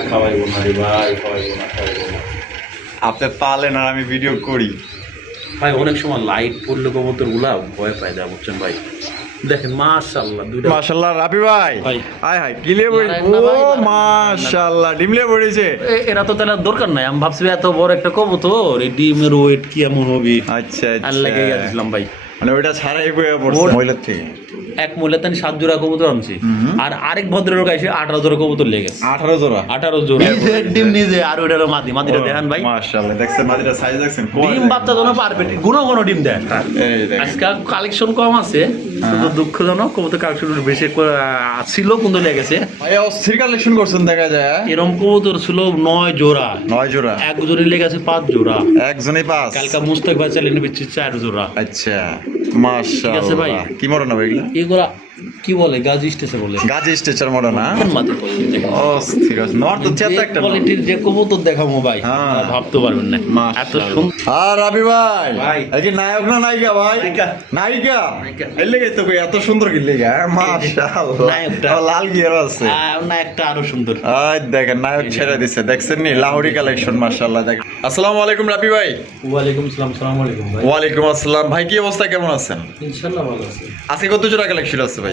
আর খাওয়াইবো না রে ভাই, খাওয়াইবো না। আপনি পালেন আর আমি ভিডিও করি ভাই অনেক সময় লাইট পড়লে কবুতর গুলা ভয় পায় যায়, বুঝছেন ভাই। দেখেন মাশাআল্লাহ, দুইটা মাশাআল্লাহ রাবি ভাই। ভাই হাই হাই কিলে বই, ও মাশাআল্লাহ ডিমলে পড়েছে। এরা তো তাহলে দরকার নাই, আমি ভাবছি এত বড় একটা কবুতর এই ডিমের ওয়েট কি এমন হবে। আচ্ছা আল্লাহ কে আচ্ছা, গেছিলাম ভাই। মানে ওইটা ছাড়াই বইয়া পড়ছে মহিলার থেকে। এক মূল্যাতানি 7 জোড়া কবুতর আনছি, আর আরেক ভদ্রলোক এসে 18 জোড়া কবুতর লেগে 18 জোড়া 18 জোড়া নিজের ডিম নিজে। আর ওইটারও মাদিটা দেখেন ভাই, মাশাআল্লাহ দেখছেন মাদিটা সাইজ দেখছেন, ডিম বাচ্চা জন্য পারফেক্ট, গুণ ডিম দেয়। এই দেখেন আজকে কালেকশন কম আছে, শুধু দুঃখজনক কবুতর কালেকশন বেশি ছিল, কিন্তু লেগেছে। ভাই অস্থির কালেকশন করছেন দেখা যায়। এরকম কবুতর ছিল 9 জোড়া, 9 জোড়া, একজনই লেগেছে 5 জোড়া, একজনই 5। কালকা মুস্তাক ভাই চালিয়ে নিচ্ছে 4 জোড়া। আচ্ছা ঠিক আছে ভাই। মাশাআল্লাহ, কি মরনা ভাই এগুলা? এগুলা কি বলে, গাজি স্টেশে বলে, গাজি স্টেচার মরনা। মাঝে অস্থির আছে, নর তো চেতা একটা কোয়ালিটির যে কবুতর দেখাবো ভাই, হ্যাঁ। ভাবতে পারবেন না এত সুন্দর। আর রাবি ভাই ভাই। এই কি নায়ক না নায়িকা ভাই? নায়িকা। এই লেগে তো কই এত সুন্দর কি লেগে, মাশাআল্লাহ। নায়কটা। লাল গিয়ার আছে না একটা আরো সুন্দর। আই দেখেন নায়ক ছেড়ে দিছে, দেখছেন নি লাহোরি কালেকশন মাশাআল্লাহ। দেখেন আসসালামু আলাইকুম রাবি ভাই। ওয়ালাইকুম আসসালাম। আসসালামু আলাইকুম ভাই। ওয়ালাইকুম আসসালাম ভাই, কি অবস্থা, কেমন আছেন? ইনশাআল্লাহ ভালো আছি। আজকে কত জোড়া কালেকশন আছে ভাই?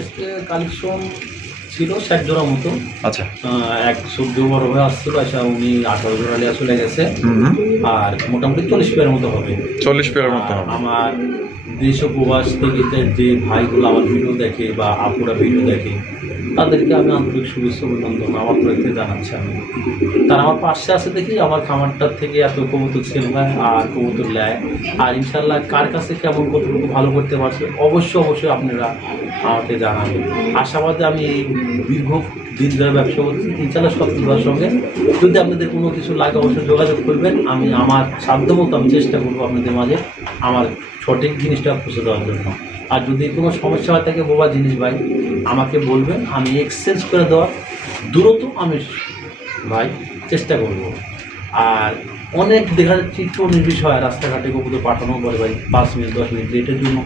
কালেকশন ছিল 60 জোড়া মতো। আচ্ছা এক সূর্য বড় ভাই আসছিল, আচ্ছা উনি 18 জোড়া নিয়ে চলে গেছে। হুম, আর মোটামুটি 40 পেয়ার মতো হবে। 40 পেয়ারের মতো আর হবে। আমার দেশ ও প্রবাস থেকে যে ভাইগুলো আমার ভিডিও দেখে বা আপুরা ভিডিও দেখে, তাদেরকে আমি আন্তরিক শুভেচ্ছা অভিনন্দন আমার তরফ থেকে জানাচ্ছি। আমি তারা আমার পাশে আছে দেখি আমার খামারটার থেকে এত কবুতর সেল হয় আর কবুতর নেয়। আর ইনশাল্লাহ কার কাছে কেমন কতটুকু ভালো করতে পারছে অবশ্যই আপনারা আমাকে জানাবেন। আশাবাদে আমি এই দীর্ঘ দিন ধরে ব্যবসা করছি, ইনশাল্লাহ সততার সঙ্গে। যদি আপনাদের কোনো কিছু লাগে অবশ্যই যোগাযোগ করবেন, আমি আমার সাধ্যমতো আমি চেষ্টা করবো আপনাদের মাঝে আমার সঠিক জিনিসটা পৌঁছে দেওয়ার জন্য। আর যদি কোনো সমস্যা হয় থাকে বোবা জিনিস ভাই আমাকে বলবেন, আমি এক্সচেঞ্জ করে দেওয়ার দ্রুত আমি ভাই চেষ্টা করব। আর অনেক দেখা যাচ্ছে একটু নির্বিষয় রাস্তাঘাটে কবুতর পাঠানোর পরে ভাই 5 মিনিট 10 মিনিট লেটের জন্য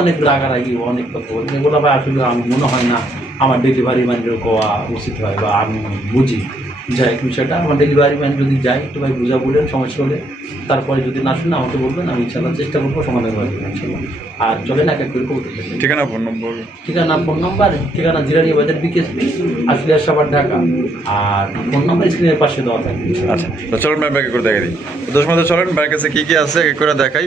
অনেক রাগারাগি অনেক কথা বলি, এগুলো ভাই আসলে আমার মনে হয় না আমার ডেলিভারি ম্যানের কোয়া উচিত হয়, বা আমি বুঝি যাই বিষয়টা। আমার ডেলিভারি ম্যান যদি যায় একটু ভাই বুঝা বললেন, সমস্যা হলে তারপরে যদি না শুনে আমাকে বলবেন, আমি ইনশাল্লাহ চেষ্টা করবো সমাধান করার জন্য ইনশাল্লাহ। আর চলে না এক করে কবুতর ঠিকানা ফোন নম্বর? ফোন নাম্বার ঠিকানা জিরানি বাজার বিকেএসপি আসলে সাবার ঢাকা, আর ফোন নাম্বার স্ক্রিনের পাশে দেওয়া থাকবে। আচ্ছা তো চলুন ভাই ব্যাগে করে দেখাই দিই। দোষ মধ্যে চলেন ভাইয়ের কাছে কি কি আছে এক করে দেখাই।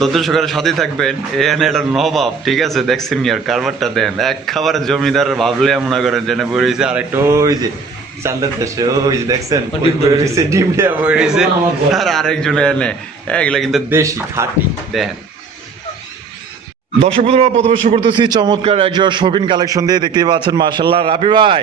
দোষের সকালে সাথেই থাকবেন। এখানে একটা নবাব, ঠিক আছে দেখছেন নি আর কারবারটা দেন এক খাবার জমিদার ভাবলে মনে করেন জেনে বইছে। আর একটা ওই যে চান্দের দেশে ওই যে দেখছেন ডিম দেওয়া বইছে, আর আরেকজন এনে এগুলা কিন্তু দেশি খাঁটি দেন। দর্শক বন্ধুরা প্রথমে শুরু করতেছি চমৎকার একজোড়া শৌখিন কালেকশন দিয়ে, দেখতেই পাচ্ছেন মাশাআল্লাহ রাবি ভাই।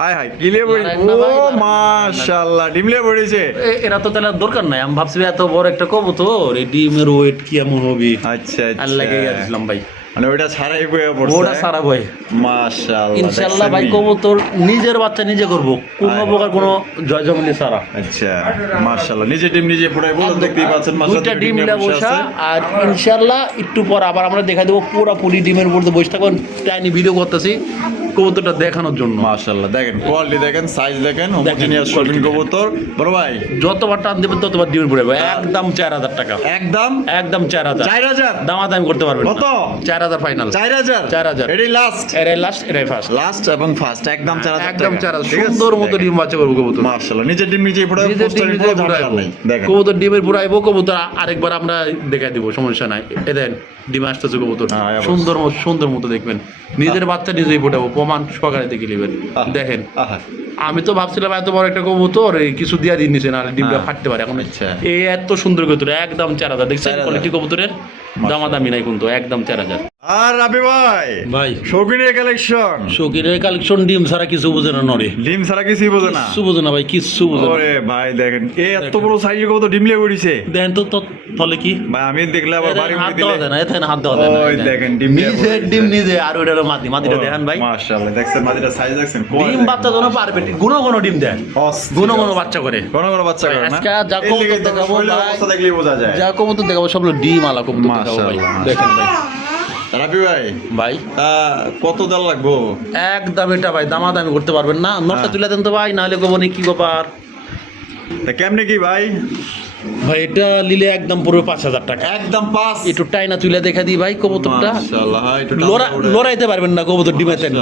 হাই হাই কিলে বই, ও মাশাআল্লাহ ডিমলে পড়েছে। এরা তো তাহলে দরকার নাই, আমি ভাবছি এত বড় একটা কবুতর এই ডিমের ওয়েট কি এমন হবে। আচ্ছা আল্লাহ কে আচ্ছা, গেছিলাম ভাই। মানে ওইটা ছাড়াই বইয়া পড়ছে। ওটা সারা ভাই মাশাআল্লাহ ইনশাআল্লাহ ভাই কবুতর নিজের বাচ্চা নিজে করব, কোনো প্রকার কোনো জয়জমিলি সারা। আচ্ছা মাশাআল্লাহ নিজে ডিম নিজে ফুটাই বলুন, দেখতেই পাচ্ছেন মাশাআল্লাহ দুইটা ডিম মিলা বসা। আর ইনশাআল্লাহ একটু পর আবার আমরা দেখা দেবো পুরোপুরি ডিমের উপর বসে থাকবেন, টাইনি ভিডিও করতেছি কবুতরটা দেখানোর জন্য। মাশাআল্লাহ দেখেন কোয়ালিটি দেখেন, সাইজ দেখেন, হোমোজেনিয়াস শৌখিন কবুতর। বড় ভাই যতবার টান দেবেন ততবার ডিমের পুরাইবো, একদম 4000 টাকা, একদম 4000 দামাদামি করতে পারবেন কত? 4000 ফাইনাল, 4000 এটাই লাস্ট, এটাই লাস্ট, এটাই ফার্স্ট, লাস্ট এবং ফার্স্ট একদম 4000 একদম 4000 সুন্দর মতো ডিম বাচ্চা করবো কবুতর। মাশাআল্লাহ নিজের ডিম নিজে ফুটাই, নিজের ডিম নিজে পুরাইবো, দেখেন কবুতর ডিমের পুরাইবো, কবুতর আরেকবার আমরা দেখাই দিব, সমস্যা নাই। এ দেন ডিম আসতেছে কবুতর, সুন্দর মতো দেখবেন, নিজের বাচ্চা নিজেই ফোটাবো, প্রমাণ সহকারে দেখে নেবেন। দেখেন আমি তো ভাবছিলাম এত বড় একটা কবুতর এই কিছু দিয়া দিন নিচে না ডিমটা ফাটতে পারে, এখন এই এত সুন্দর কবুতর একদম 4000 দেখছেন কোয়ালিটি কবুতরের, দামাদামি নাই কিন্তু একদম 4000। আর রাবি ভাই শৌখিনের কালেকশন, শৌখিনের কালেকশন ডিম ছাড়া কিছু বোঝে না নরে, ডিম ছাড়া কিছুই বোঝে না, কিছু বোঝে না ভাই, কিছু বোঝে না। ওরে ভাই দেখেন এই এত বড় সাইজের কত ডিমলে পড়িছে, দেখেন তো তাহলে কি ভাই আমি দেখলে আবার বাড়ি হাত মুড়ি দেওয়া দিলে যায় না, এখানে হাত দেওয়া যায় না। ওই দেখেন ডিম নিজের ডিম নিজে, আর ওইটারও মাদিটা দেখেন ভাই মাশাআল্লাহ দেখছেন মাদিটা সাইজ দেখছেন, ডিম বাচ্চা জন্য পারফেক্ট, গুণ ডিম দেয়, গুণ বাচ্চা করে, কোন বাচ্চা করে না। আজকে যা কবুতর দেখাবো ভাই, অবস্থা দেখলেই বোঝা যায়, যা কবুতর দেখাবো সব ডিম আলা কবুতর দেখাবো ভাই। দেখেন ভাই রাবি ভাই ভাই কত দাম লাগবো? একদম এটা ভাই দামাদামি করতে পারবেন না, নটটা তুলে দেন তো ভাই, নাহলে গোবনে কি ব্যাপার কেমনে কি ভাই? ভাই এটা নিলে একদম পুরো 5,000 টাকা। একদম 5। একটু টাইনা তুলে দেখা দিই ভাই কবুতরটা। মাশাআল্লাহ, একটু লড়াইতে পারবেন না কবুতর,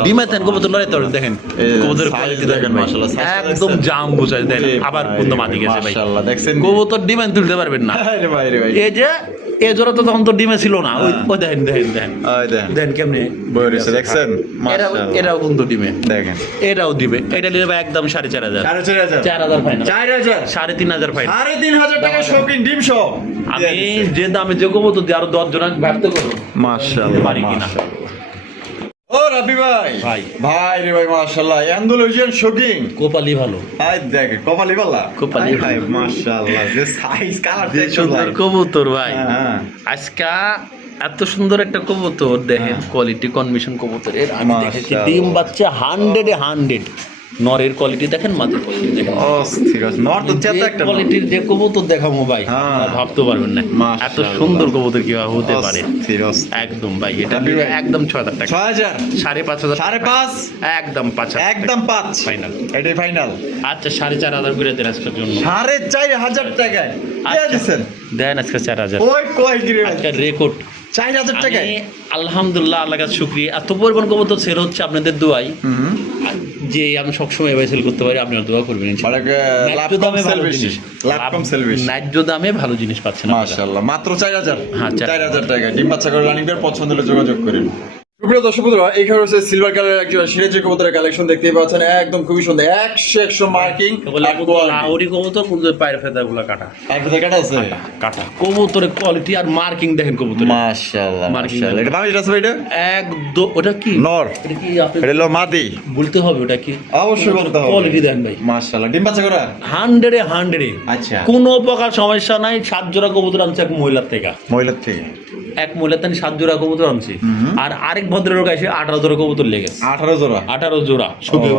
ডিমেতেন কবুতর লড়াইতে পারবেন। দেখেন কবুতরের কোয়ালিটি দেখেন, মাশাআল্লাহ, একদম জাম বুঝাই দেন। আবার কোন মাটি গেছে ভাই, মাশাআল্লাহ, দেখছেন কবুতর ডিমেন তুলতে পারবেন না। আরে ভাই রে ভাই, এই যে এই জোড়া তো তখন তো ডিমে ছিল না, ওই দেখেন দেখেন দেখেন দেখেন কেমনে বইরেছে, দেখছেন? মাশাআল্লাহ, এরাও কিন্তু ডিমে, দেখেন এটাও দিবে। এটা নিলে ভাই একদম 4,500, 4,500 ফাইনাল, 4,000 3,500 ফাইনাল, 3,500 টাকা শৌখিন ডিম সহ। আমি যে দামে যে কবুতর দিয়ে আরো 10 জন ভাবতে করো মাশাআল্লাহ, পারি কিনা। ও রাবি ভাই, ভাই। ভাই রে ভাই, মাশাআল্লাহ, অ্যান্ডালুজিয়ান শৌখিন। কোপালি ভালো, আই দেখেন কপালি বালা, কপালি ভাই, মাশাআল্লাহ, যে সাইজ কালার যে সুন্দর কবুতর ভাই। হ্যাঁ, আজকা এত সুন্দর একটা কবুতর দেখেন, কোয়ালিটি কনমিশন কবুতরের আমি দেখেছি। ডিম বাচ্চা 100 নরের কোয়ালিটি দেখেন, মাদের কোয়ালিটি দেখেন, অস্থির আছে। নর তো চেতা একটা কোয়ালিটির যে কবুতর দেখাবো ভাই, হ্যাঁ। ভাবতে পারবেন না এত মাশাআল্লাহ। সুন্দর কবুতর কিভাবে হতে পারে। অস্থির। একদম ভাই, এটা রাবি ভাই। একদম 6,000 টাকা, 6,000 5,500, 5.5 একদম 5,000, একদম 5 ফাইনাল। এটাই ফাইনাল। আচ্ছা 4,500 করে দেন আজকের জন্য। 4,500 টাকায় দিয়ে দিছেন? দেন আজকে 4,000, ওই কয় গিরে আজকে রেকর্ড 4,000 টাকায়। আমি আলহামদুলিল্লাহ, আল্লাহর কাছে শুকরিয়া, এত পরিমাণ কবুতর সেল হচ্ছে আপনাদের দোয়াই, যে আমি সবসময় এভাবে সেল করতে পারি। আপনারা দোয়া করবেন ইনশাআল্লাহ। লাভ কম সেল বেশি, লাভ কম সেল বেশি। ন্যায্য দামে ভালো জিনিস পাচ্ছেন আপনারা। মাশাআল্লাহ, মাত্র 4,000। হ্যাঁ, 4,000 টাকা ডিম বাচ্চা করে রানিং পেয়ার, পছন্দ হলে যোগাযোগ করেন। সুপ্রিয় দর্শক বন্ধুরা, এইখানে হচ্ছে সিলভার কালারের একটা সিরাজি কবুতরের কালেকশন দেখতেই পাচ্ছেন, একদম খুবই সুন্দর, 100 মার্কিং। লাহোরি কবুতর কিন্তু পায়ের ফেদাগুলো কাটা, কাটা আছে, কাটা কবুতরের কোয়ালিটি আর মার্কিং দেখেন কবুতর। মাশাআল্লাহ, Marking মাশাআল্লাহ। এটা বাংলাদেশ আছে ভাই? এটা একদম, ওটা কি নর, এটা কি আপনি এটা হলো মাদি। বলতে হবে ওটা কি, অবশ্যই বলতে হবে। কোয়ালিটি দেন ভাই, মাশাআল্লাহ, ডিম বাচ্চা করা 100 আচ্ছা, কোনো প্রকার সমস্যা নাই। 7 জোড়া কবুতর আনছে এক মহিলার থেকে, মহিলার থেকে এক মহিলার থেকে 7 জোড়া কবুতর আনছি। আর আরেক ভদ্রলোক এসে 18 জোড়া কবুতর লেগেছে, 18 জোড়া। 18 জোড়া।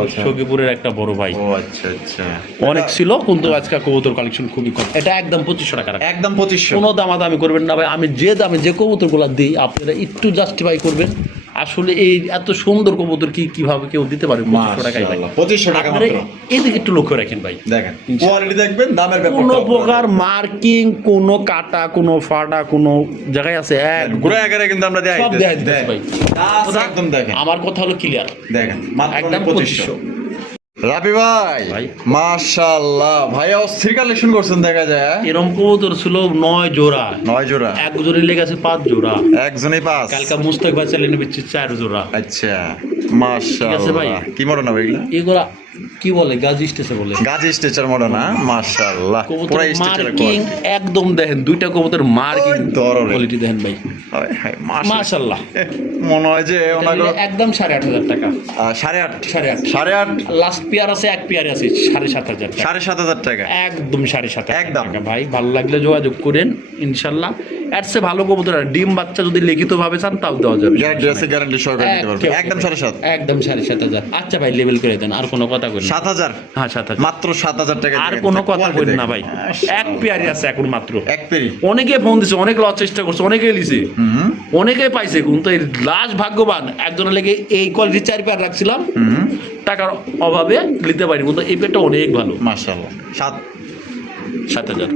আচ্ছা। সখীপুরের একটা বড় ভাই, ও আচ্ছা আচ্ছা, অনেক ছিল কিন্তু আজকে কবুতর কালেকশন খুবই কম। এটা একদম 2,500 টাকা রাখা। একদম 2,500। কোনো দামাদামি করবেন না ভাই, আমি যে দামে যে কবুতরগুলো দিই আপনারা একটু জাস্টিফাই করবেন। আসলে এই এত সুন্দর কবুতর কিভাবে কেউ দিতে পারে 2,500 টাকায় ভাই? মাশাআল্লাহ, 2,500 টাকা আপনারা মাত্র। এদিকে একটু লক্ষ্য রাখেন ভাই, দেখেন কোয়ালিটি দেখবেন, দামের ব্যাপার। কোনো প্রকার মার্কিং, কোনো কাটা, কোনো ফাটা, কোনো জায়গায় আছে এক ঘুরে আগারে কিন্তু আমরা দেখাই সব দেখাই দিতেছি ভাই। একদম দেখেন, আমার কথা হলো ক্লিয়ার, দেখেন মাত্র একদম 2,500। রাবি ভাই, ভাই। মাশাআল্লাহ, ভাই অস্থির কালেকশন করছেন দেখা যায়। এরকম কবুতর ছিল 9 জোড়া, 9 জোড়া, একজনের লেগেছে 5 জোড়া, একজনই 5। কালকা মুস্তাক ভাই চ্যালেঞ্জ নিচ্ছে 4 জোড়া। আচ্ছা, ঠিক আছে মাশাআল্লাহ ভাই। কি মডেল না এগুলা? এগুলা কি বলে, গাজি স্টেসে বলে গাজি স্ট্রেচার মডেল না? মাশাআল্লাহ, কবুতর পুরো স্ট্রেচার মার্কিং একদম দেখেন, দুইটা কবুতর মার্কিং ওই ধরনের। কোয়ালিটি দেখেন ভাই, মাশাআল্লাহ। মাশাআল্লাহ। মনে হয় যে এটা ওনাকে নিলে একদম 8,500 টাকা, 8.5 8,500। 8.5 লাস্ট পেয়ার আছে, এক পেয়ার আছে 7,500 টাকা, 7,500 টাকা। একদম 7,500 একদম। টাকা ভাই। ভালো লাগলে যোগাযোগ করেন ইনশাল্লাহ। এর চেয়ে ভালো কবুতর আর ডিম বাচ্চা যদি লিখিত ভাবে চান তাও দেওয়া যাবে, গ্যারান্টি গ্যারান্টি সহকারে দিতে পারবে, একদম 7,500। একদম 7,500। আচ্ছা ভাই, লেভেল করে দেন, আর কোনো কথা কই না। 7,000, হ্যাঁ 7,000, মাত্র 7,000 টাকা। আর কোনো কথা কই না ভাই। এক পেয়ারই আছে এখন মাত্র, এক পেরি। অনেকে ফোন দিছে, অনেক লওয়ার চেষ্টা করছে, অনেকে লিছে, অনেকে পাইছে, কিন্তু এই লাস্ট ভাগ্যবান একজনের লেগে এই কোয়ালিটি 4 পেয়ার রাখছিলাম, টাকার অভাবে নিতে পারি, কিন্তু এই পেয়ারটা অনেক ভালো। মাশাআল্লাহ, 7,000।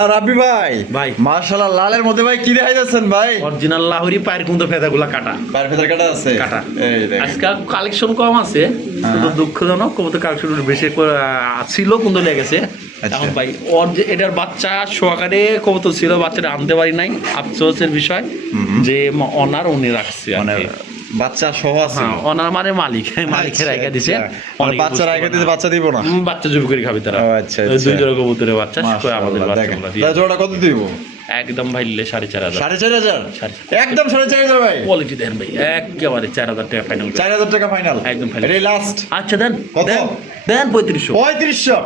আর রাবি ভাই, ভাই। মাশাআল্লাহ, লালের মধ্যে ভাই কি দেখাই যাচ্ছেন ভাই? অরিজিনাল লাহোরি পায়ের কিন্তু ফেদাগুলা কাটা, পায়ের ফেদার কাটা আছে, কাটা। এই দেখেন। আজকে কালেকশন কম আছে, কিন্তু দুঃখজনক কবুতর কালেকশন বেশি ছিল কিন্তু লেগেছে। এখন ভাই ওর যে এটার বাচ্চা সহকারে কবুতর ছিল, বাচ্চাটা আনতে পারি নাই, আফসোসের বিষয় যে অনার উনি রাখছে, মানে বাচ্চা সহ আছে। হ্যাঁ, অনার মানে মালিকের রাইখা দিছে, বাচ্চা রাইখা দিতে, বাচ্চা দিব না, বাচ্চা জুবি করে খাবে তারা। ও আচ্ছা, ওই 2 জোড়া কবুতরের বাচ্চা আমাদের দেখেন। বাচ্চাগুলো দিয়ে জোড়া কত দিব? একদম ভাই 4,500। 4,500, একদম 4,500 ভাই। কোয়ালিটি দেন ভাই, একেবারে 4,000 টাকা ফাইনাল, 4,000 টাকা ফাইনাল, একদম ফাইনাল। এটাই লাস্ট। আচ্ছা দেন, কত? দেন 3,500, 3,500,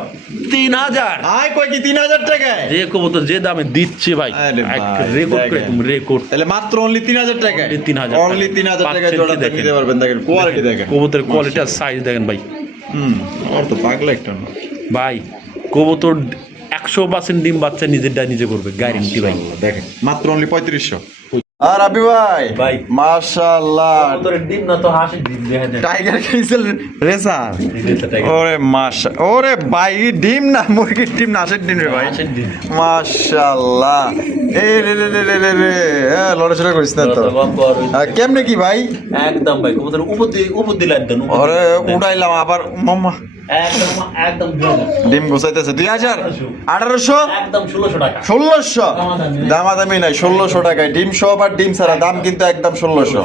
3,000। আয় কয় কি 3,000 টাকায়? যে কবুতর যে দামে দিচ্ছে ভাই, আরে ভাই, রেকর্ড করে দেখেন। তুমি রেকর্ড। তাহলে মাত্র অনলি 3,000 টাকায়, Only 3,000 অনলি 3,000 টাকায় জোড়া দেখেন। নিতে পারবেন। দেখেন কোয়ালিটি দেখেন, কবুতরের কোয়ালিটি আর সাইজ দেখেন ভাই। আর তো পাগলা একটা না ভাই কবুতর 100% ডিম বাচ্চা নিজেরটা নিজে করবে, গ্যারান্টি ভাই। দেখেন, মাত্র অনলি 3,500। আর রাবি ভাই ভাই। মাশাআল্লাহ তোর ডিম না তো হাসি ডিম দেখা যায় টাইগার ক্রিসেল রেসার ওরে মাশা ওরে ভাই ই ডিম না মুরগির ডিম না হাঁসের ডিম রে ভাই হাঁসের ডিম। মাশাআল্লাহ এ রে রে রে রে রে রে লড়াচড়া করিস না তো কেমনে কি ভাই একদম ভাই কবুতর উপর দিলে একদম ওরে উড়াইলাম আবার মাম্মা একদম একদম 2000 ডিম গোছাইতেছে 2000 একদম 1600 টাকা 1600 দামাদামি নাই 1600 টাকায় ডিম সহ আর ডিম ছাড়া দাম কিন্তু একদম 1600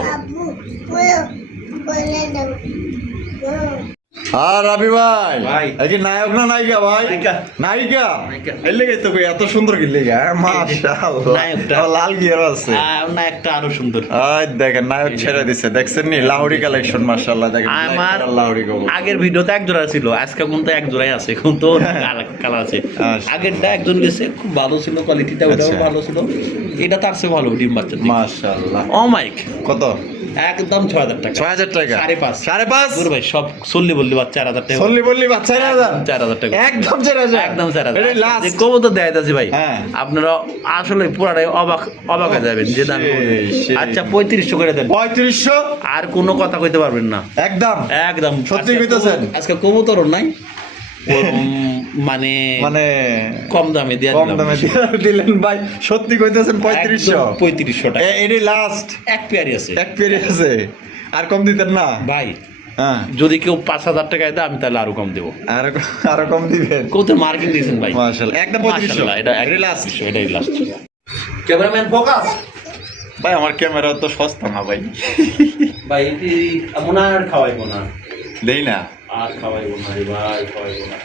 আর রাবি ভাই ভাই। কি নায়ক না নায়িকা ভাই নায়িকা। নায়িকা নায়িকা। এর লেগে তো কই এত সুন্দর কি লেগে মাশাআল্লাহ নায়কটা। লাল গিয়ার আছে না একটা আরো সুন্দর আই দেখেন নায়ক ছেড়ে দিছে দেখছেন নি লাহোরি কালেকশন মাশাআল্লাহ দেখেন আমার লাহোরি গো আগের ভিডিওতে এক জোড়া ছিল আজকে কিন্তু এক জোড়াই আছে কিন্তু কালার আছে আচ্ছা। আগেরটা একজন গেছে খুব ভালো ছিল কোয়ালিটিটা ওটাও আচ্ছা। ভালো ছিল এটা তার চেয়ে ভালো ডিম বাচ্চা মাশাআল্লাহ ও মাইক কত একদম 6000 টাকা 6000 টাকা 5.5 5.5 দূর ভাই সব চল্লি বললি বাচ্চা 4000 টাকা সল্লি বললি বাচ্চা 4000 4000 টাকা একদম 4000 একদম 4000 এটা লাস্ট যে কবুতর দেয় দাজি ভাই হ্যাঁ। আপনারা আসলে পুরাটাই অবাক হয়ে যাবেন যে দাম সেই। আচ্ছা 3500 করে দেন 3500 আর কোনো কথা কইতে পারবেন না একদম একদম সত্যি আজকে কইতাছেন? আজকে কবুতরও নাই ওরকম মানে মানে কম দামে দিয়ে কম দিলাম দামে দিলেন ভাই সত্যি কইতেছেন 3500 3500 টাকা এডি লাস্ট এক পেয়ারি আছে এক পেরি আছে আর কম দিতেন না ভাই হ্যাঁ যদি কেউ 5000 টাকায় দেয় আমি তাহলে আরো কম দেবো আর আরো কম দিবেন কত মার্কেট দিয়েছেন ভাই মাশাআল্লাহ একদম 3500 মাশাআল্লাহ, এটা এডি লাস্ট এটাই লাস্ট ক্যামেরাম্যান ফোকাস ভাই আমার ক্যামেরা তো সস্তা না ভাই ভাই এটি এমন আর খাওয়াইবো না দেই না আর খাওয়াইবো না রে ভাই খাওয়াইবো না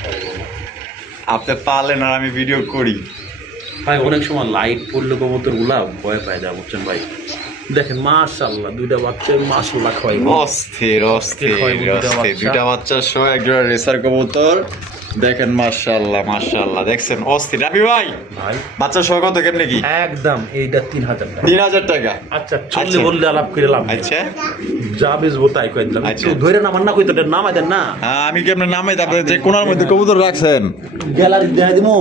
আপনি পারলেন আর আমি ভিডিও করি ভাই অনেক সময় লাইট পড়লে কবুতর গুলা ভয় পায় দেয় বুঝছেন ভাই দেখেন মাশাআল্লাহ দুইটা বাচ্চা মাশাআল্লাহ খাওয়াইবো অস্থির অস্থির হয় দুইটা অস্থির বাচ্চা। দুইটা বাচ্চা সহ একজোড়া রেসার কবুতর দেখেন মাশাআল্লাহ মাশাআল্লাহ দেখছেন অস্থির রাবি ভাই ভাই বাচ্চা সহ কত কেমনে কি একদম এইটা 3000 টাকা 3000 টাকা আচ্ছা চললে আচ্ছা। বললে আলাপ করে লাভ আচ্ছা যা বেচবো তাই কই দিলাম আচ্ছা। একটু ধরে নামান না কই তো নামাই দেন না হ্যাঁ আমি কেমনে নামাই তারপরে যে কোনার মধ্যে কবুতর রাখছেন গ্যালারি দেখাই দিমু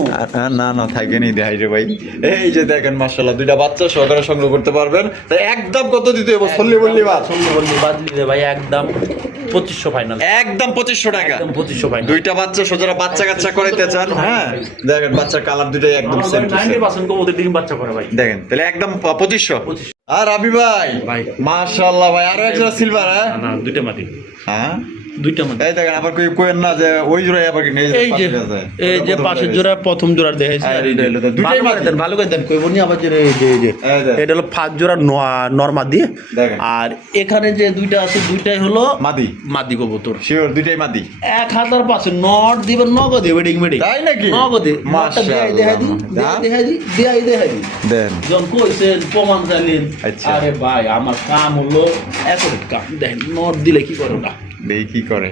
না না থাকেনি দেখাই রে ভাই এই যে দেখেন মাশাআল্লাহ দুইটা বাচ্চা সহকারে সংগ্রহ করতে পারবেন তাই একদম কত দিতে হবে সল্লি বললি বাদ চললে বললি বাদ দিলে ভাই একদম 2500 ফাইনাল একদম 2500 টাকা একদম 2500 ফাইনাল দুইটা বাচ্চা সোজারা বাচ্চা কাচ্চা করাইতে চান হ্যাঁ দেখেন বাচ্চার কালার দুইটাই একদম সেম 90% কবুতর ডিম বাচ্চা করে ভাই দেখেন তাহলে একদম 2500 2500 আর রাবি ভাই ভাই। মাশাআল্লাহ ভাই আরো একজন সিলভার হ্যাঁ না দুইটা মাটি হ্যাঁ দুইটা মাটি এই দেখেন আবার কোয়েন না যে ওই জোড়াই আবার কি নিয়ে এই যে পাশের জোড়া প্রথম জোড়া দেখাইছে হ্যাঁ, আর এই যে এটা হলো তো দুইটাই ভালো করে মাটি। দেন ভালো করে দেন কইবনি আবার যে এই যে এই যে। এটা হলো ফার্স্ট জোড়া নরমা দিয়ে দেখেন। আর এখানে যে দুইটা আছে দুইটাই হলো মাদি মাদি কবুতর শিওর দুইটাই মাদি 1000% নট দিবেন নগদে ওয়েডিং মেডিং তাই নাকি? নগদে মাশাআল্লাহ। দেখাই দি দেন যখন কইছেন প্রমাণ চাইলেন আচ্ছা। আরে ভাই আমার কাম হলো এত কাম দেখেন নট দিলে কি করে ওটা দেই কি করে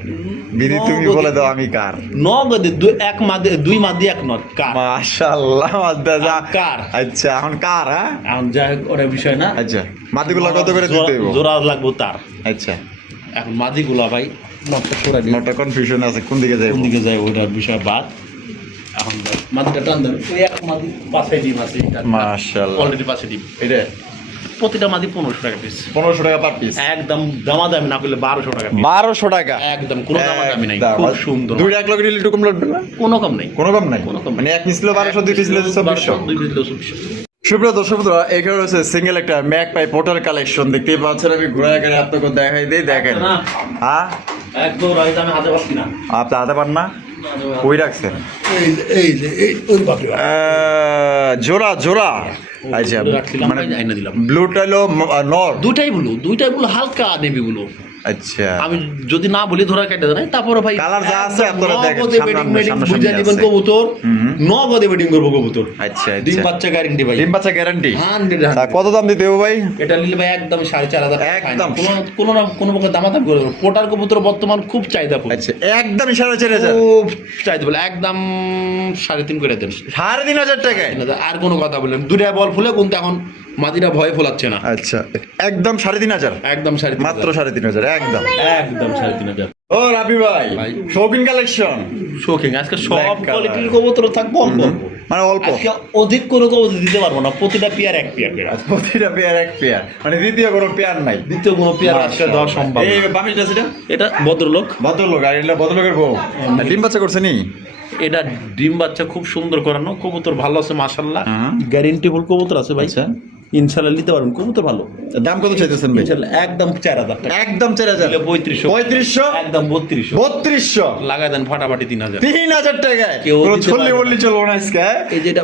বিধি তুমি বলে দাও আমি কার নগদে এক মাদে দুই মাদি এক নট কার মাশাআল্লাহ মাদ্দা যা কার? আচ্ছা এখন কার হ্যাঁ এখন যাই হোক ওটা বিষয় না আচ্ছা মাদিগুলো কত করে দিতে হইব জোড়া লাগবো তার আচ্ছা এখন মাদিগুলা ভাই নটটা সরাই দিন নটা কনফিউশন আছে কোন দিকে যাইব কোন দিকে যায় ওইটার বিষয় বাদ এখন ভাই, মাদিটা টান দেন ওই এক মাদি পাঁচে ডিম আছে মাশাআল্লাহ অলরেডি পাঁচে ডিম এটা প্রতিটা মাদি 1500 টাকা পিস 1500 টাকা পার পিস একদম দামাদামি না করলে 1200 টাকা piece। 1200 টাকা একদম কোনো দামাদামি নাই একদম। খুব সুন্দর দুই লাখ লোকের একটু কম লাগবে না কোনো কম নাই কোনো কম নাই কোনো কম নাই। মানে এক মিসলো 1200 দুই মিসলো 2400 দুই মিসলো 2400 সুপ্রিয় দর্শক বন্ধুরা এখানে রয়েছে সিঙ্গেল একটা ম্যাক পাই পোর্টাল কালেকশন দেখতেই পাচ্ছেন আমি ঘোরা আকারে আপনাকে দেখাই দিই দেখেন না। হ্যাঁ একদম রাইত আমি হাতে পাচ্ছি না আপনি হাতে পান না কই রাখছেন এই ওই বাপরে জোড়া জোড়া আচ্ছা রাখছিলাম মানে আইনা দিলাম ব্লুটা হলো নর দুইটাই বলো হালকা নেভি বলো আচ্ছা আমি যদি না বলি ধরা কেটে দেয় তারপরে ভাই Colour যা আছে আপনারা দেখেন, নগদে সামনে বেডিং মেডিং সামনাসামনি বুঝা দিবেন আছে। কবুতর হুম। নগদে বেডিং করবো কবুতর আচ্ছা ডিম আচ্ছা বাচ্চা গ্যারান্টি ভাই ডিম বাচ্চা গ্যারান্টি 100 কত দাম দিতে হবে ভাই এটা নিলে ভাই একদম 4500 একদম। কোনো না কোনো প্রকার দামাদাম করে দেবো পোটার কবুতর বর্তমান খুব চাহিদা খুব আচ্ছা একদম 4500 খুব চাহিদা বলে একদম 3.5 করে দেন 3500 টাকায় আর কোনো কথা বললেন দুটা বল ফুলে কিন্তু এখন মাদিরা ভয় ফোলাচ্ছে না আচ্ছা একদম 3500 একদম 3.5 মাত্র 3500 একদম একদম 3.5 ও রাবি ভাই ভাই। শৌখিন কালেকশন শৌখিন আজকে সব Black color। কোয়ালিটির কবুতর থাকবো অল্প অল্প মানে অল্প আজকে অধিক কোনো কবুতর দিতে পারবো না, প্রতিটা পেয়ার এক পেয়ার করে। প্রতিটা পেয়ার এক পেয়ার, মানে দ্বিতীয় কোনো পেয়ার নাই। দ্বিতীয় কোনো পেয়ার আজকে দেওয়া সম্ভব এই না। বামিটা সেটা এটা ভদ্রলোক, ভদ্রলোক, আর এটা ভদ্রলোকের বউ ডিম বাচ্চা করছে নি? এটা ডিম বাচ্চা খুব সুন্দর করানো, কবুতর ভালো আছে মাশাআল্লাহ, হ্যাঁ। গ্যারেন্টিবল কবুতর আছে ভাই। আচ্ছা। ইনশাআল্লাহ নিতে পারবেন, কবুতর ভালো। দাম কত চাইতেছেন ভাই? ইনশাআল্লাহ একদম 4000 টাকা, একদম 4000, 3500, একদম 3200 3200 লাগাই দেন ফাটাফাটি 3000। 3000 টাকায় কেউ পুরো দিতে ছল্লি পারবে বললি চলবো না আজকে। এই যেটা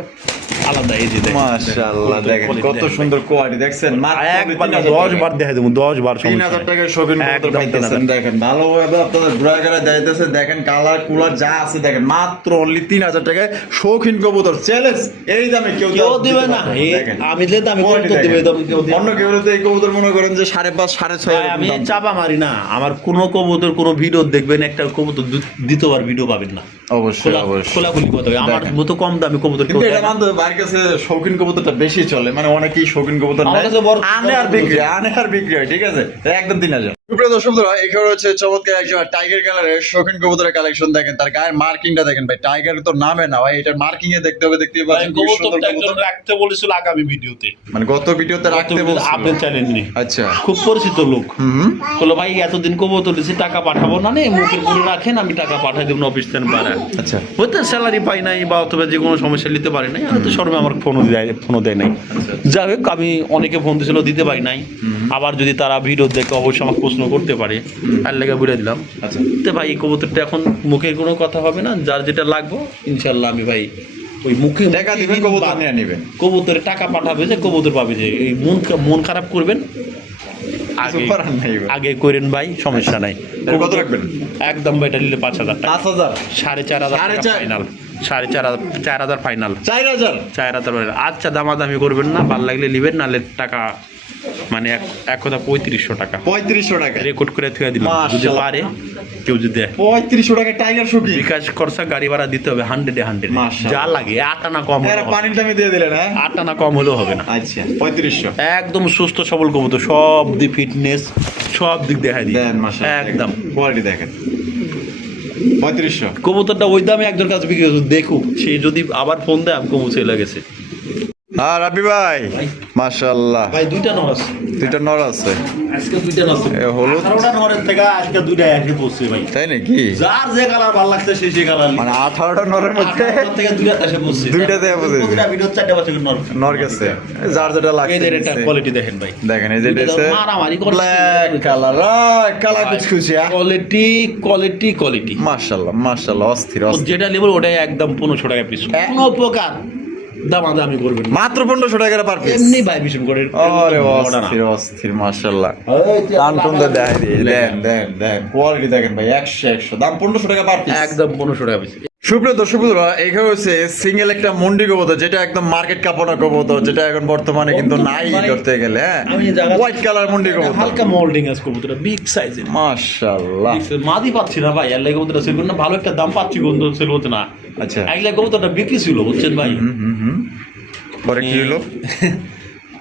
আলাদা, এই যে দেখেন মাশাআল্লাহ, দেখেন কত সুন্দর কোয়ালিটি, দেখছেন মাত্র একবার না 10 বার দেখাই দেবো, 10 বার 3000 টাকায় শৌখিন কবুতর একদম পাইতেছেন। 3000 দেখেন ভালোভাবে আপনাদের ঘোরাঘোরা যাইতেছে, দেখেন কালার কুলার যা আছে দেখেন, মাত্র অনলি 3000 টাকায় শৌখিন কবুতর চ্যালেঞ্জ। এই দামে কেউ দিবে না, দেখেন আমি যে দামে কত দিবে দাম কেউ দিবে অন্য কেউ তো এই কবুতর মনে করেন যে 5.5 6.5 না। আমি চাপা মারি না, আমার কোনো কবুতর কোনো ভিডিও দেখবেন, একটা কবুতর দ্বিতীয়বার ভিডিও পাবেন না। অবশ্যই অবশ্যই খোলাখুলি কথা হবে, আমার দেখেন। মতো কম দামি কবুতর কেউ কিন্তু দেয় এটা না। মানতে হবে ভাইয়ের কাছে শৌখিন কবুতরটা বেশি চলে, মানে অনেকেই শৌখিন কবুতর আমার নেয়, কাছে বড় আনে আর বিক্রি হয়, ঠিক আছে? একদম 3000। সুপ্রিয় দর্শক বন্ধুরা, এখানে রয়েছে চমৎকার একজন টাইগার কালারের শৌখিন কবুতরের কালেকশন। দেখেন তার গায়ের মার্কিংটা দেখেন ভাই, টাইগার তো নামে না ভাই, এটা মার্কিং এ দেখতে হবে, দেখতেই পাচ্ছেন কি সুন্দর কবুতরটা একজন কবুতর। রাখতে বলেছিল আগামী ভিডিওতে, মানে গত ভিডিওতে রাখতে বলছিল। আপনি চ্যালেঞ্জ নেই, আচ্ছা। খুব পরিচিত লোক। হুম। বললো ভাই এতদিন কবুতর দিছি, টাকা পাঠাবো না, মুখের পুরো রাখেন, আমি টাকা পাঠাই দেবো না অফিস থেকে পারে। আচ্ছা। হয়তো স্যালারি পাই নাই বা অথবা যে কোনো সমস্যা নিতে পারি নাই, হয়তো সর্বে আমার ফোনও দেয় নাই। যাই হোক, আমি অনেকে ফোন দিয়েছিল, দিতে পারি নাই। আবার যদি তারা ভিডিও দেখে অবশ্যই আমাকে প্রশ্ন করতে পারে, তার লেগে বুঝে দিলাম। আচ্ছা। তো ভাই এই কবুতরটা এখন মুখের কোনো কথা হবে না, যার যেটা লাগবে ইনশাল্লাহ আমি ভাই ওই মুখে টাকা দিবেন, কবুতর নিয়ে নেবেন। কবুতরে টাকা পাঠাবে, যে কবুতর পাবে, যে এই মন খারাপ করবেন আগে কিছু করার নাই ভাই। আগে করেন ভাই, সমস্যা নাই। এটা কত রাখবেন? একদম ভাই এটা নিলে 5000 টাকা, 5000, 4500 ফাইনাল, 4500 ফাইনাল, 4000। 4000। আচ্ছা দামাদামি করবেন না, ভালো লাগলে নিবেন, নাহলে টাকা মানে এক কথা 3500 টাকা 3500 টাকা রেকর্ড করে থুয়ে দিলাম। যদি মাশাআল্লাহ। পারে কেউ যদি দেয়, 3500 টাকা টাইগার শৌখিন। বিকাশ খরচা গাড়ি ভাড়া দিতে হবে 100 মাশাআল্লাহ। যা লাগে, 8 আনা কম হলেও এরা হবে পানির দামে দিয়ে দিলেন, হ্যাঁ? 8 আনা কম হলেও হবে না। আচ্ছা, 3500। একদম সুস্থ সবল কবুতর, সব দিক ফিটনেস সব দিক দেখাই দিই দেন মাশাআল্লাহ, একদম। কোয়ালিটি দেখেন। 3500। কবুতরটা ওই দামে একজন কাছে বিক্রি হচ্ছে, দেখুক, সে যদি আবার ফোন দেয় আমি কবুতর চলে গেছে। আর রাবি ভাই মাশাআল্লাহ, ভাই দুইটা নর আছে, দুইটা নর আছে, আজকে দুইটা নর আছে। এ হলুদ। 18টা নরের থেকে আজকে দুইটা এসে পড়ছে ভাই। তাই নাকি? যার যে কালার ভালো লাগছে সেই কালার, মানে 18টা নরের মধ্যে 18টা থেকে দুইটা এসে পড়ছে। দুইটাতে পড়ছে। প্রতিটা ভিডিও 4টা বাচ্চা নর নর গেছে, যার যেটা লাগছে এদের এটা দিচ্ছে। কোয়ালিটি দেখেন ভাই, দেখেন এই যে দুইটা দিছে মারামারি করে ব্ল্যাক কালার, কালার কুচকুচি। কোয়ালিটি মাশাআল্লাহ মাশাআল্লাহ, অস্থির অস্থির। যেটা নেবেন ওটাই একদম 1500 টাকা পিস, কোনো প্রকার দামাদামি করবেন না। মাত্র 1500 টাকা পার পিস। এমনি ভাই ভীষণ করে আরে অস্থির অস্থির মাশাআল্লাহ। টানটুন দে দেখাই দিই, দেন দেন দেন কোয়ালিটি দেখেন ভাই, 100 দাম 1500 টাকা পার পিস। একদম 1500 টাকা পিস। সুপ্রিয় দর্শক বন্ধুরা, এখানে হচ্ছে সিঙ্গেল একটা মন্ডি কবুতর, যেটা একদম মার্কেট কাঁপানো কবুতর, যেটা এখন বর্তমানে কিন্তু নাই ধরতে গেলে, হ্যাঁ? হোয়াইট কালার মন্ডি কবুতর, হালকা মোল্ডিং আছে কবুতরটা, বিগ সাইজের। মাশাআল্লাহ। মাদি পাচ্ছি না ভাই, এর কবুতরটা সেল না, ভালো একটা দাম পাচ্ছি কিন্তু সেল হতে না। আচ্ছা। এগুলা কবুতরটা বিক্রি ছিল বুঝছেন ভাই। হুম। পরে কি হলো?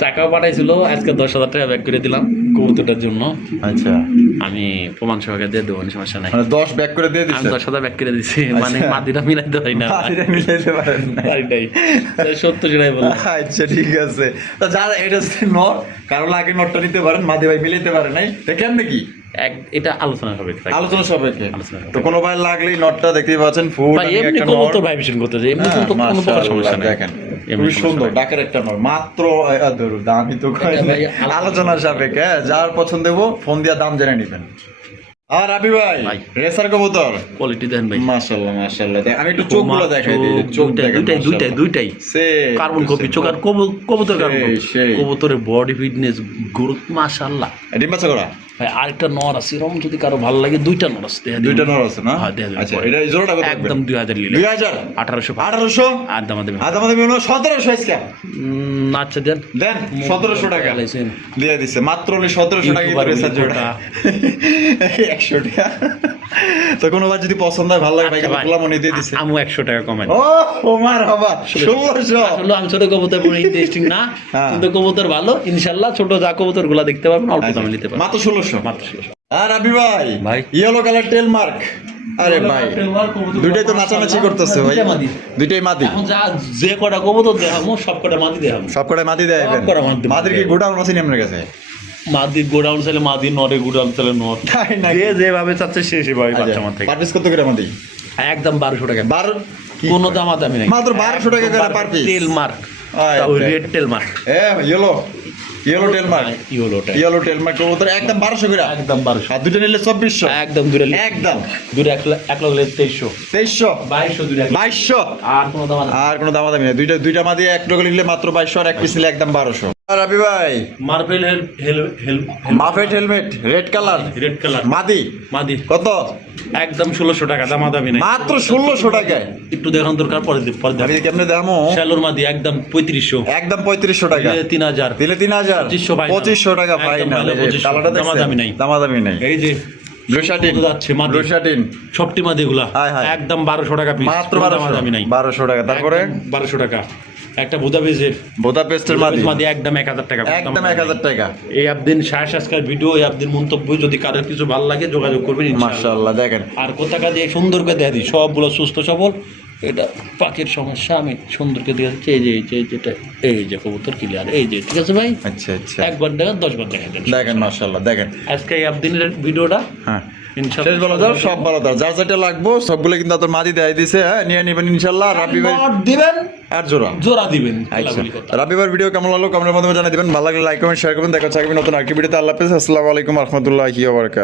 টাকা পাঠাইছিল, আজকে 10,000 টাকা ব্যাক করে দিলাম কবুতরটার জন্য। আচ্ছা, আমি প্রমাণ সহকারে দিয়ে দেবো, সমস্যা নাই। মানে 10 ব্যাক করে দিয়ে আমি দিচ্ছেন? 10,000 ব্যাক করে দিচ্ছি, মানে আচ্ছা। মাদিটা মিলাইতে পারি না, মাদিটা মিলাইতে পারেন না। পারিটাই সত্য সেটাই বললাম। আচ্ছা ঠিক আছে, তা যারা এটা হচ্ছে নর, কারো লাগে নরটা নিতে পারেন, মাদি ভাই মিলাইতে পারে নাই, দেখেন নাকি? এটা আলোচনা হবে, আলোচনা সাপেক্ষে। আলোচনা সাপেক্ষে। তো কোনো ভাই লাগলেই নটটা দেখতেই পাচ্ছেন, ফুল ভাই এমনি কবুতর ভাই ভীষণ করতেছে, এমনি কিন্তু কোনো প্রকার সমস্যা নাই। দেখেন এমনি খুবই সুন্দর ডাকের একটা নর, মাত্র ধরুন দামই তো কয় ভাই, আলোচনা সাপেক্ষে, হ্যাঁ? যার পছন্দ দেবো ফোন দিয়ে দাম জেনে নেবেন। আর রাবি ভাই ভাই। রেসার কবুতর কোয়ালিটি দেন ভাই, মাশাআল্লাহ মাশাআল্লাহ। আমি একটু চোখগুলো দেখাই দিই, চোখ দেখেন দুইটাই সে কার্বন কপি চোখ, আর কবুতর কার্বন সেই। কবুতরের বডি ফিটনেস গ্রোথ মাশাআল্লাহ। ডিম বাচ্চা করা ভাই আরেকটা নর আছে এরকম, যদি কারো ভালো লাগে দুইটা নর আছে, দুইটা নর আছে না? হ্যাঁ, দেখা যাবে। আচ্ছা, এটা এই জোড়াটা কত একদম 2000 লিলে 2000 1800 আর দাম দেবেন। আদামা দেবে 1700 আজকে আচ্ছা দেন দেন 1700 টাকা লাইছেন। দিয়ে দিছে, মাত্র 1700 টাকা ইউটিউবার রেসার জোড়া 100 টাকা। তো কোনোবার যদি পছন্দ হয় ভালো লাগে ভাই, আচ্ছা ভাই, গোলাম মনে দিয়ে দিছে। আমু 100 টাকা কমাই। ও ওমার বাবা 1600। আসলে আমি ছোট কবুতর কোনো ইন্টারেস্টিং না, হ্যাঁ। কিন্তু কবুতর ভালো ইনশাআল্লাহ, ছোট যা কবুতর গুলা দেখতে পাবেন অল্প দামে নিতে পারবেন, মাত্র 1600। মাত্র 1600। আর রাবি ভাই ভাই। ইয়েলো কালার টেল মার্ক আরে ভাই দুইটাই তো নাচানাচি করতেছে ভাই, দুইটাই মাদি। এখন যা যে কটা কবুতর দেখামো সব কটা মাদি দেখামো। সব কটাই মাদি দেয় সব কটা মাদি। মাদির কি গোডাউন আছে নি আপনার কাছে? মাদি গোডাউন চাইলে মাদি, নরে গোডাউন চাইলে নর, তাই না? যে যেভাবে চাচ্ছে সে সেভাবে বাচ্চা আমার থেকে। পার পিস কত করে মাদি? একদম 1200 টাকা, 12 কোনো দামাদামি নাই, মাত্র 1200 টাকা করে পার পিস। তেল মার্ক, আয় ওই আচ্ছা। Red tail mark, yellow tail mark, ইয়েলোটা ইয়েলো টেল মার্ক কবুতর একদম 1200 করে। একদম 1200, আর দুটো নিলে 2400, একদম দূরে একদম দূরে 1 লাখ 2300, 2300, 2200 দূরে 2200। আর কোনো দামাদামি। আর কোনো দামাদামি নেই, দুইটা মাদি এক টুকরো নিলে মাত্র 2200, আর এক পিস নিলে একদম 1200। আর রাবি ভাই marble মাফেট helmet red colour red colour মাদি মাদি কত? একদম 1600 টাকা, দামাদামি নাই, মাত্র 1600 টাকায়। একটু দেখান দরকার, পরে আমি কেমনে দামো? শ্যালোর মাদি একদম 3500, একদম 3500 টাকা, 3000, দিলে 3000, 2500 টাকা ফাইনাল। কালারটা দেখছেন? দামাদামি নাই, দামাদামি নাই। এই যে ব্লু শার্টিন যাচ্ছে মাদি, ব্লু শার্টিন সবটি মাদি এগুলা হায় হায়। একদম 1200 টাকা পিস, মাত্র দামাদামি নাই, 1200 টাকা। তারপরে 1200 টাকা একটা বুদাপেস্টের বোদাপেস্টের মাদি মাদি একদম 1000 টাকা, একদম 1000 টাকা। এই আপদিন আজকাল ভিডিও, এই আপদিন মন্তব্য, যদি কারোর কিছু ভালো লাগে যোগাযোগ করবেন ইনশাআল্লাহ। মাশাআল্লাহ দেখেন আর কোথাকা দিয়ে সুন্দরকে দেখা দিই, সবগুলো সুস্থ সবল। এটা পাখির সমস্যা, আমি সুন্দরকে দিয়ে দিচ্ছি। এই যে যেটা এই যে কবুতর ক্লিয়ার, এই যে ঠিক আছে ভাই, আচ্ছা আচ্ছা একবার দেখা 10 বার দেখা দেন। দেখেন মাশাআল্লাহ দেখেন। আজকে এই আপদিনের ভিডিওটা হ্যাঁ ইনশাআল্লাহ শেষ বলা যাও, সব বলা দাও, যার যেটা লাগবো সবগুলো কিন্তু আপনার মাদি দেয় দিছে। হ্যাঁ নিয়ে নেবেন ইনশাআল্লাহ। রাবি ভাই নট দিবেন, আর জোড়া জোড়া দিবেন। আচ্ছা রাবি ভাইয়ের ভিডিও কেমন লাগলো কমেন্টের মাধ্যমে জানিয়ে দিবেন। ভালো লাগলে লাইক কমেন্ট শেয়ার করবেন। দেখা হচ্ছে আগামী নতুন আরেকটি ভিডিওতে। আল্লাহ হাফেজ, আসসালামু আলাইকুম রহমতুল্লাহি ওয়া বারাকাতুহু।